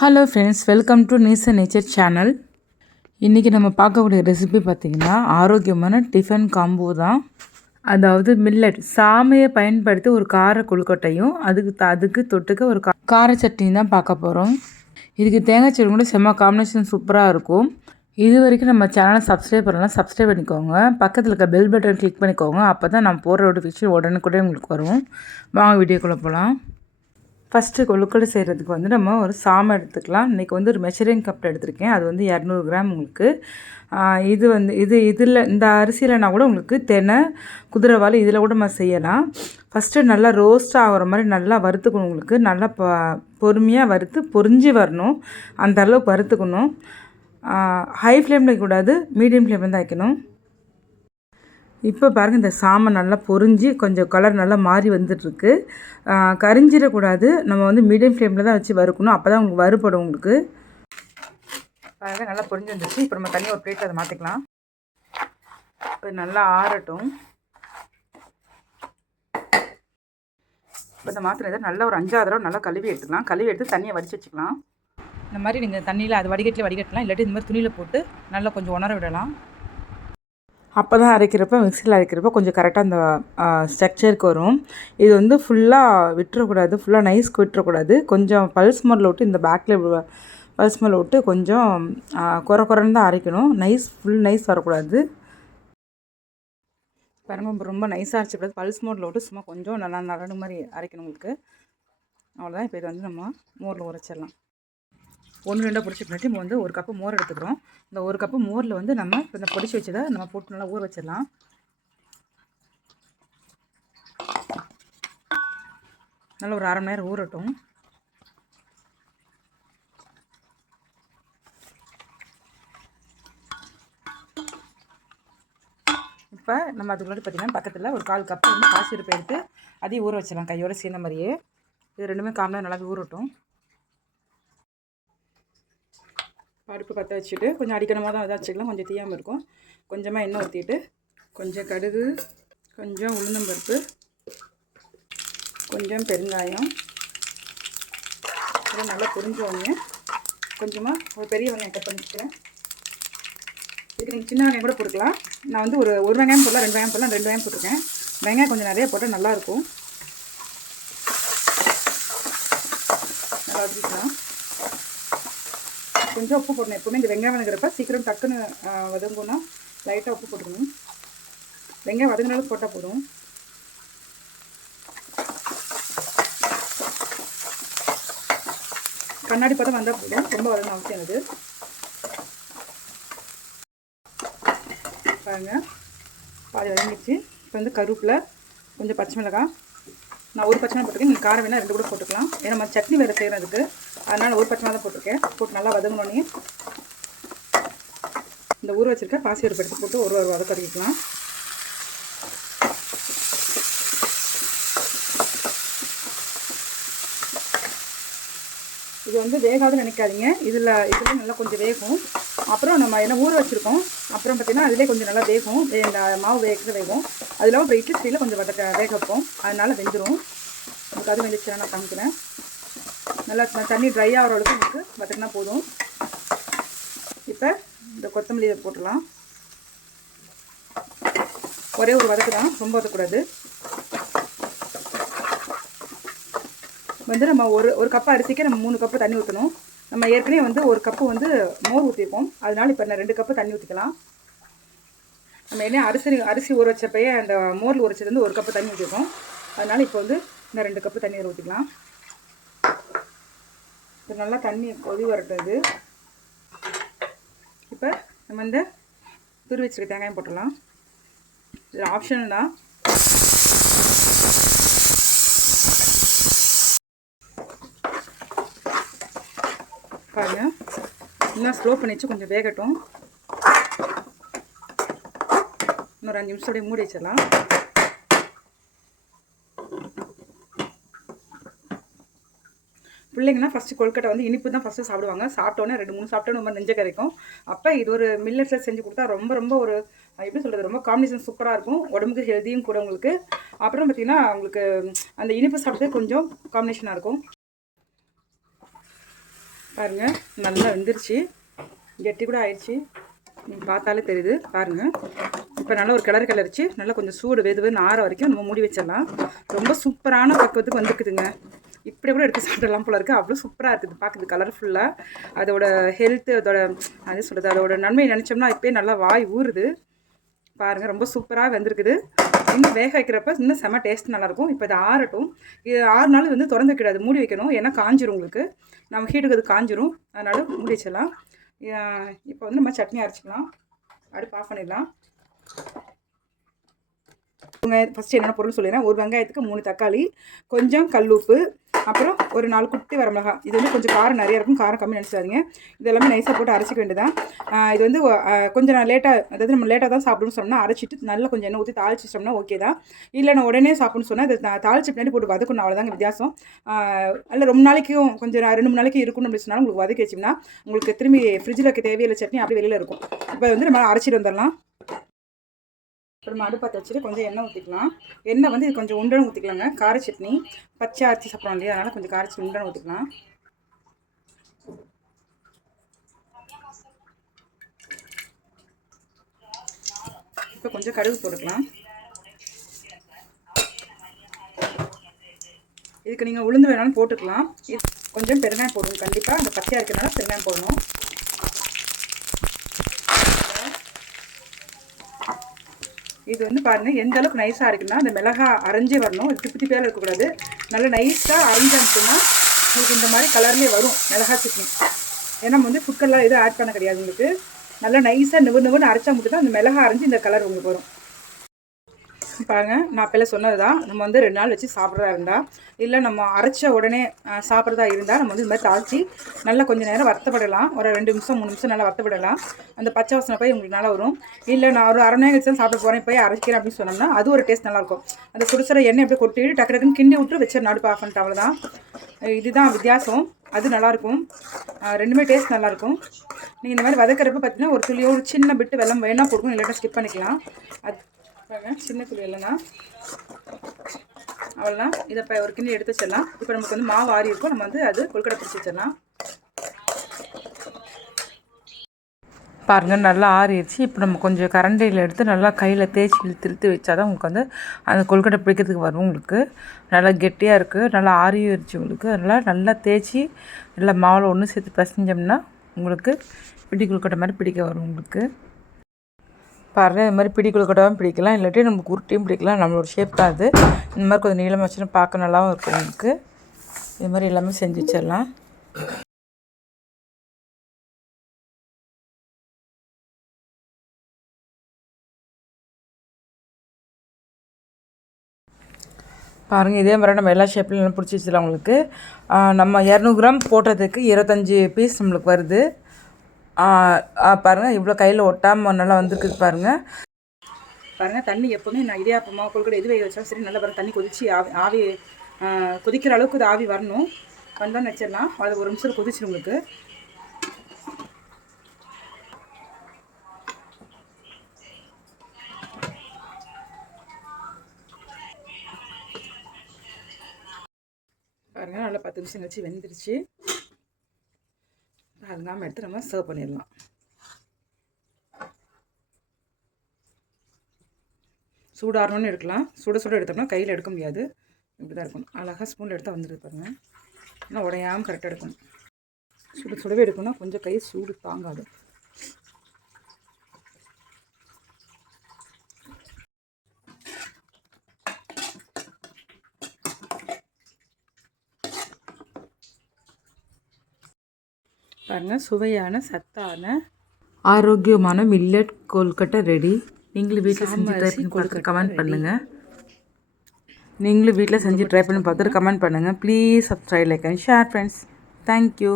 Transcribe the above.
Hello friends welcome to nature nature channel இன்றைக்கி நம்ம பார்க்கக்கூடிய ரெசிபி பார்த்திங்கன்னா ஆரோக்கியமான டிஃபன் காம்போ தான். அதாவது மில்லட் சாமையை பயன்படுத்தி ஒரு கார கொழுக்கட்டையும் அதுக்கு அதுக்கு தொட்டுக்க ஒரு கா கார சட்னியும் தான் பார்க்க போகிறோம் இதுக்கு தேங்காய் சட்னி கூட செம்ம காம்பினேஷன் சூப்பராக இருக்கும். இது வரைக்கும் நம்ம சேனலை சப்ஸ்கிரைப் பண்ணலாம் சப்ஸ்கிரைப் பண்ணிக்கோங்க. பக்கத்தில் இருக்க பெல் பட்டன் கிளிக் பண்ணிக்கோங்க. அப்போ தான் நான் போடுற நோட்டிஃபிகேஷன் உடனுக்குடனே உங்களுக்கு வரும். வாங்க வீடியோக்குள்ளே போகலாம் ஃபஸ்ட்டு கொழுக்கடை செய்கிறதுக்கு வந்து நம்ம ஒரு சாமை எடுத்துக்கலாம். இன்றைக்கி வந்து ஒரு மெஷரிங் கப் எடுத்திருக்கேன். அது வந்து இரநூறு கிராம் உங்களுக்கு. இது வந்து இது இதில் இந்த அரிசியிலனா கூட உங்களுக்கு தெனை குதிரைவால் இதில் கூட நம்ம செய்யலாம். ஃபஸ்ட்டு நல்லா ரோஸ்ட் ஆகிற மாதிரி நல்லா வறுத்துக்கணும் உங்களுக்கு. நல்லா ப பொறுமையாக வறுத்து பொரிஞ்சு வரணும். அந்த அளவுக்கு வறுத்துக்கணும். ஹை ஃப்ளேமில் கூடாது மீடியம் ஃப்ளேமில் தான் வைக்கணும். இப்போ பாருங்கள் இந்த சாமை நல்லா பொரிஞ்சு கொஞ்சம் கலர் நல்லா மாறி வந்துட்டுருக்கு. கரிஞ்சிடக்கூடாது. நம்ம வந்து மீடியம் ஃப்ளேமில் தான் வச்சு வறுக்கணும். அப்போ தான் உங்களுக்கு வறுபடும் உங்களுக்கு. பாருங்கள் நல்லா பொறிஞ்சு வந்துருச்சு. இப்போ நம்ம தண்ணி ஒரு பிளேட்டில் அதை மாற்றிக்கலாம் இப்போ நல்லா ஆறட்டும். இப்போ இந்த மாத்திரை நல்லா ஒரு அஞ்சாவது தடவை நல்லா கழுவி எடுத்துக்கலாம். கழுவி எடுத்து தண்ணியை வடிச்சு வச்சுக்கலாம். இந்த மாதிரி நீங்கள் தண்ணியில் அது வடிகட்டில் வடிகட்டலாம். இல்லாட்டி இந்த மாதிரி துணியில் போட்டு நல்லா கொஞ்சம் உணர விடலாம். அப்போ தான் அரைக்கிறப்ப மிக்சியில் அரைக்கிறப்ப கொஞ்சம் கரெக்டாக அந்த ஸ்ட்ரக்சருக்கு வரும். இது வந்து ஃபுல்லாக விட்டுறக்கூடாது. ஃபுல்லாக நைஸ்க்கு விட்டுறக்கூடாது. கொஞ்சம் பல்ஸ் மரில் விட்டு இந்த பேக்கில் பல்ஸ் மரில் விட்டு கொஞ்சம் குறை குறைன்னு தான் அரைக்கணும். நைஸ் ஃபுல் நைஸ் வரக்கூடாது. பாருங்க ரொம்ப நைஸாக அரைச்சக்கூடாது பல்ஸ் மோரில் விட்டு சும்மா கொஞ்சம் நல்லா நடன மாதிரி அரைக்கணும் உங்களுக்கு. அவ்வளோதான் இப்போ இது வந்து நம்ம மோரில் உரைச்சிடலாம். ஒன்று ரெண்டாக பிடிச்ச பண்ணி நம்ம வந்து ஒரு கப்பு மோர் எடுத்துக்கிறோம். இந்த ஒரு கப்பு மோரில் வந்து நம்ம இப்போ இந்த பொடிச்சு வச்சதை நம்ம போட்டு நல்லா ஊற வச்சிடலாம். நல்லா ஒரு அரை மணி நேரம் ஊறட்டும். இப்போ நம்ம அதுக்குள்ளாடி பார்த்தீங்கன்னா பக்கத்தில் ஒரு கால் கப்பு வந்து பாசிருப்பு எடுத்து அதையும் ஊற வச்சிடலாம். கையோட சேர்ந்த மாதிரியே. இது ரெண்டுமே காமனாக நல்லா ஊறட்டும். பருப்பு பற்ற வச்சுட்டு கொஞ்சம் அடிக்கணமாக தான் இதாக வச்சுக்கலாம். கொஞ்சம் தீயாமல் இருக்கும். கொஞ்சமாக எண்ணெய் ஊற்றிட்டு கொஞ்சம் கடுகு கொஞ்சம் உளுந்தம்பருப்பு கொஞ்சம் பெருங்காயம். இதெல்லாம் நல்லா பொரிஞ்ச கொஞ்சமாக ஒரு பெரிய வெங்காயம் கட் பண்ணிக்கிறேன் இதுக்கு நீங்கள் சின்ன வெங்காயம் கூட போட்டுக்கலாம் நான் வந்து ஒரு ஒரு வெங்காயம் போடலாம் ரெண்டு வெங்காயம் போடலாம் ரெண்டு வெங்காயம் போட்டிருக்கேன். வெங்காயம் கொஞ்சம் நிறைய போட்டால் நல்லாயிருக்கும் நல்லா வச்சுக்கலாம் கொஞ்சம் உப்பு போடணும். எப்போவுமே இந்த வெங்காயம் வதங்குறப்ப சீக்கிரம் டக்குன்னு ஆ, வதங்கும்னா லைட்டாக உப்பு போட்டுக்கணும். வெங்காயம் வதங்கினாலும் போட்டால் போதும். கண்ணாடி பதம் வந்தால் போதும். ரொம்ப வதங்க அவசியம் அது. பாருங்கள் பாதி வதங்கிடுச்சு. இப்போ வந்து கருவேப்பிலை கொஞ்சம் பச்சை மிளகாய். நான் ஒரு பச்சை மிளகாய் போட்டுக்கேன் நீங்கள் காரம் வேணால் ரெண்டு கூட போட்டுக்கலாம். ஏன்னா நம்ம சட்னி வேறு செய்கிறதுக்கு அதனால் ஒரு பச்சை தான் போட்டிருக்கேன். போட்டு நல்லா வதங்கினோடனே இந்த ஊற வச்சுருக்கேன் பாசி ஒரு எடுத்து போட்டு ஒரு ஒரு வதக்கடிக்கலாம் இது வந்து வேகாதுன்னு நினைக்காதீங்க. இதில் இதில் நல்லா கொஞ்சம் வேகும். அப்புறம் நம்ம என்ன ஊற வச்சுருக்கோம் அப்புறம் பார்த்திங்கன்னா அதிலே கொஞ்சம் நல்லா வேகும். இந்த மாவு வேகிற வேகும். அது இல்லாமல் இப்போ இட்லி ஸ்டீலில் கொஞ்சம் வதக்க வேக வைப்போம். அதனால் வெந்துடும் நமக்கு அது வெந்துச்சுன்னா நான் காமிக்கிறேன். நல்லா தண்ணி ட்ரை ஆகிற அளவுக்கு நமக்கு வதக்கினா போதும். இப்போ இந்த கொத்தமல்லி இதை போட்டுடலாம். ஒரே ஒரு வதக்கு தான் ரொம்ப வதக்கூடாது வந்து நம்ம ஒரு ஒரு கப்பு அரிசிக்கு நம்ம மூணு கப்பு தண்ணி ஊற்றணும் நம்ம ஏற்கனவே வந்து ஒரு கப்பு வந்து மோர் ஊற்றிப்போம் அதனால் இப்போ நான் ரெண்டு கப்பு தண்ணி ஊற்றிக்கலாம் நம்ம என்ன அரிசி அரிசி ஊற வச்சப்பையே அந்த மோரில் உரைச்சது வந்து ஒரு கப்பு தண்ணி ஊற்றிப்போம் அதனால் இப்போ வந்து இன்னும் ரெண்டு கப்பு தண்ணி ஊற்றிக்கலாம் இப்போ நல்லா தண்ணி கொதி வரட்டுது. இப்போ நம்ம இந்த துரு வச்சிருக்க தேங்காயம் போட்டுடலாம். இது ஆப்ஷனல் தான். பாருங்க. இன்னும் ஸ்லோ பண்ணி வச்சு கொஞ்சம் வேகட்டும். இன்னொரு அஞ்சு நிமிஷம் மூடி வச்சிடலாம். பிள்ளைங்கன்னா ஃபஸ்ட்டு கொழுக்கட்டை வந்து இனிப்பு தான் ஃபஸ்ட்டு சாப்பிடுவாங்க. சாப்பிட்டோன்னே ரெண்டு மூணு சாப்பிட்டோன்னு ரொம்ப நெஞ்ச கரைக்கும். அப்போ இது ஒரு மில்லட்ஸில் செஞ்சு கொடுத்தா ரொம்ப ரொம்ப ஒரு எப்படி சொல்கிறது ரொம்ப காம்பினேஷன் சூப்பராக இருக்கும். உடம்புக்கு ஹெல்த்தியும் கூட உங்களுக்கு. அப்புறம் பார்த்திங்கன்னா உங்களுக்கு அந்த இனிப்பு சாப்பிட்டது கொஞ்சம் காம்பினேஷனாக இருக்கும். பாருங்கள் நல்லா வெந்துருச்சு. கெட்டி கூட ஆயிடுச்சு. நீங்கள் பார்த்தாலே தெரியுது. பாருங்கள் இப்போ நல்லா ஒரு கிளறு கிளறிச்சு நல்லா கொஞ்சம் சூடு வெது வெதுன்னு ஆற வரைக்கும் நம்ம மூடி வச்சிடலாம். ரொம்ப சூப்பரான பக்குவத்துக்கு வந்துருக்குதுங்க. இப்படி கூட எடுத்து சாப்பிடலாம் போல இருக்குது அவ்வளோ சூப்பராக இருக்குது. பார்க்குது கலர்ஃபுல்லாக அதோட ஹெல்த்து அதோட அது சொல்கிறது அதோட நன்மை நினச்சோம்னா இப்போயே நல்லா வாய் ஊறுது. பாருங்கள் ரொம்ப சூப்பராக வந்திருக்குது. இன்னும் வேக வைக்கிறப்ப இன்னும் செம்ம டேஸ்ட் நல்லாயிருக்கும். இப்போ இது ஆறட்டும். இது ஆறு நாள் வந்து திறந்து வைக்கூடாது மூடி வைக்கணும். ஏன்னா காஞ்சிரும் உங்களுக்கு. நம்ம ஹீட்டுக்கு அது காஞ்சிரும். அதனால் மூடி வச்சிடலாம். இப்போ வந்து நம்ம சட்னி அரைச்சிக்கலாம். அடுப்பு ஆஃப் பண்ணிடலாம். வெங்காயம் ஃபஸ்ட்டு என்னென்ன பொருள் சொல்லிடுறேன் ஒரு வெங்காயத்துக்கு மூணு தக்காளி கொஞ்சம் கல்லுப்பு அப்புறம் ஒரு நாலு குட்டி வரமிளகா. இது வந்து கொஞ்சம் காரம் நிறையா இருக்கும். காரம் கம்மி நினச்சிடாதீங்க. இதெல்லாமே நைஸாக போட்டு அரைச்சிக்க வேண்டியதான் இது வந்து கொஞ்சம் நான் லேட்டாக அதாவது நம்ம லேட்டாக தான் சாப்பிடணும்னு சொன்னால் அரைச்சிட்டு நல்லா கொஞ்சம் எண்ணெய் ஊற்றி தாளிச்சிட்டோம்னா ஓகே தான். இல்லை நான் உடனே சாப்பிடணும்னு சொன்னால் அது நான் தாளிச்சு பின்னாடி போட்டு வதக்கணும். அவ்வளோதாங்க வித்தியாசம். அதில் ரொம்ப நாளைக்கும் கொஞ்சம் ரெண்டு மூணு நாளைக்கு இருக்கணும் அப்படின்னு சொன்னாலும் உங்களுக்கு வதக்கி வச்சோம்னா உங்களுக்கு திரும்பி ஃப்ரிட்ஜில் வைக்க தேவையில்லை சட்னி அப்படியே வெளியில் இருக்கும். இப்போ வந்து நம்ம அரைச்சிட்டு வந்துடலாம். அப்புறம் நம்ம அடுப்பத்தை வச்சுட்டு கொஞ்சம் எண்ணெய் ஊற்றிக்கலாம் எண்ணெய் வந்து இது கொஞ்சம் உண்டனை ஊற்றிக்கலாங்க கார சட்னி பச்சை அரிசி சாப்பிட்றோம் இல்லையா அதனால் கொஞ்சம் கார சட்னி உண்டனை ஊற்றிக்கலாம் இப்போ கொஞ்சம் கடுகு போட்டுக்கலாம். இதுக்கு நீங்கள் உளுந்து வேணாலும் போட்டுக்கலாம். இது கொஞ்சம் பெருங்காயம் போடணும். கண்டிப்பாக அந்த பச்சையாக இருக்கிறனால பெருங்காயம் போடணும். இது வந்து பாருங்கள் எந்த அளவுக்கு நைஸாக இருக்குன்னா அந்த மிளகா அரைஞ்சே வரணும். திப்பி திப்பியாக இருக்கக்கூடாது. நல்லா நைஸாக அரைஞ்சோம்னா உங்களுக்கு இந்த மாதிரி கலர்லேயே வரும் மிளகா சட்னி. ஏன்னா நம்ம வந்து ஃபுட் எதுவும் ஆட் பண்ண கிடையாது உங்களுக்கு. நல்லா நைஸாக நிவு நிவுன்னு அரைச்சா மட்டும் தான் அந்த மிளகா அரைஞ்சு இந்த கலர் உங்களுக்கு வரும். பாருங்க நான் அப்போல்லாம் சொன்னது தான் நம்ம வந்து ரெண்டு நாள் வச்சு சாப்பிட்றதா இருந்தால் இல்லை நம்ம அரைச்ச உடனே சாப்பிட்றதா இருந்தால் நம்ம வந்து இந்த மாதிரி தாளித்து நல்லா கொஞ்சம் நேரம் வறுத்தப்படலாம் ஒரு ரெண்டு நிமிஷம் மூணு நிமிஷம் நல்லா வறுத்தப்படலாம் அந்த பச்சை வாசனை போய் உங்களுக்கு நல்லா வரும். இல்லை நான் ஒரு அரை நேரம் தான் சாப்பிட போகிறேன் போய் அரைக்கிறேன் அப்படின்னு சொன்னோம்னா அது ஒரு டேஸ்ட் நல்லாயிருக்கும் அந்த சுடுசுற எண்ணெய் அப்படியே கொட்டிட்டு டக்கு டக்குன்னு கிண்டி விட்டு வச்சு நடுப்பு ஆஃப் பண்ணிட்டு அவ்வளோதான் இதுதான் வித்தியாசம். அது நல்லாயிருக்கும் ரெண்டுமே டேஸ்ட் நல்லாயிருக்கும் நீங்கள் இந்த மாதிரி வதக்கிறப்ப பார்த்தீங்கன்னா ஒரு துளியோ ஒரு சின்ன பிட்டு வெள்ளம் வேணால் போட்டுக்கணும் இல்லாட்டா ஸ்கிப் பண்ணிக்கலாம். அது பாருங்க சின்ன குழி இல்லைன்னா. அவ்வளோதான் இதை இப்போ ஒரு கிண்ணி எடுத்து வச்சிடலாம். இப்போ நமக்கு வந்து மாவு ஆறி இருக்கும். நம்ம வந்து அது கொழுக்கடை பிடிச்சி வச்சிடலாம். பாருங்கள் நல்லா ஆறிடுச்சு. இப்போ நம்ம கொஞ்சம் கரண்டியில் எடுத்து நல்லா கையில் தேய்ச்சி இழுத்து இழுத்து வச்சா தான் உங்களுக்கு வந்து அந்த கொழுக்கட்டை பிடிக்கிறதுக்கு வரும் உங்களுக்கு. நல்லா கெட்டியாக இருக்குது நல்லா ஆறிடுச்சு உங்களுக்கு. அதனால் நல்லா தேய்ச்சி நல்லா மாவில் ஒன்று சேர்த்து பிசைஞ்சோம்னா உங்களுக்கு பிடி கொழுக்கட்டை மாதிரி பிடிக்க வரும் உங்களுக்கு. பாருங்கள் இது மாதிரி பிடி கொழுக்கட்டாவும் பிடிக்கலாம். இல்லாட்டி நமக்கு உருட்டியும் பிடிக்கலாம். நம்மளோட ஷேப் தான் அது. இந்த மாதிரி கொஞ்சம் நீளமாக வச்சுன்னா பார்க்க நல்லாவும் இருக்கும் நமக்கு இது மாதிரி எல்லாமே செஞ்சு வச்சிடலாம். பாருங்கள் இதே மாதிரி நம்ம எல்லா ஷேப்லையும் பிடிச்சி வச்சிடலாம் உங்களுக்கு. நம்ம இரநூறு கிராம் போட்டதுக்கு இருபத்தஞ்சி பீஸ் நம்மளுக்கு வருது. பாருங்கள் இவ்வளோ கையில் ஒட்டாமல் நல்லா வந்துருக்குது பாருங்கள் பாருங்கள் தண்ணி எப்போவுமே நான் இடியாப்பமா கொழுக்கடை எது வேக வச்சாலும் சரி நல்லா பாருங்கள் தண்ணி கொதிச்சு ஆவி ஆவி கொதிக்கிற அளவுக்கு இது ஆவி வரணும். வந்தோன்னு வச்சிடலாம். அது ஒரு நிமிஷம் கொதிச்சு உங்களுக்கு. பாருங்கள் நல்லா பத்து நிமிஷம் கழிச்சு வெந்துருச்சு. கலங்காமல் எடுத்து நம்ம சர்வ் பண்ணிடலாம். சூடாரணும்னு எடுக்கலாம். சுட சுட எடுத்தோம்னா கையில் எடுக்க முடியாது. இப்படி தான் இருக்கணும் அழகாக ஸ்பூனில் எடுத்தால் வந்துடுது பாருங்க. ஆனால் உடையாமல் கரெக்டாக எடுக்கணும். சுட சுடவே எடுக்கணும்னா கொஞ்சம் கை சூடு தாங்காது. பாருங்கள் சுவையான சத்தான ஆரோக்கியமான மில்லட் கொல்கட்டை ரெடி நீங்களும் வீட்டில் செஞ்சு ட்ரை பண்ணி பார்த்துட்டு கமெண்ட் பண்ணுங்கள் நீங்களும் வீட்டில் செஞ்சு ட்ரை பண்ணி பார்த்துட்டு கமெண்ட் பண்ணுங்கள் please subscribe like and share friends thank you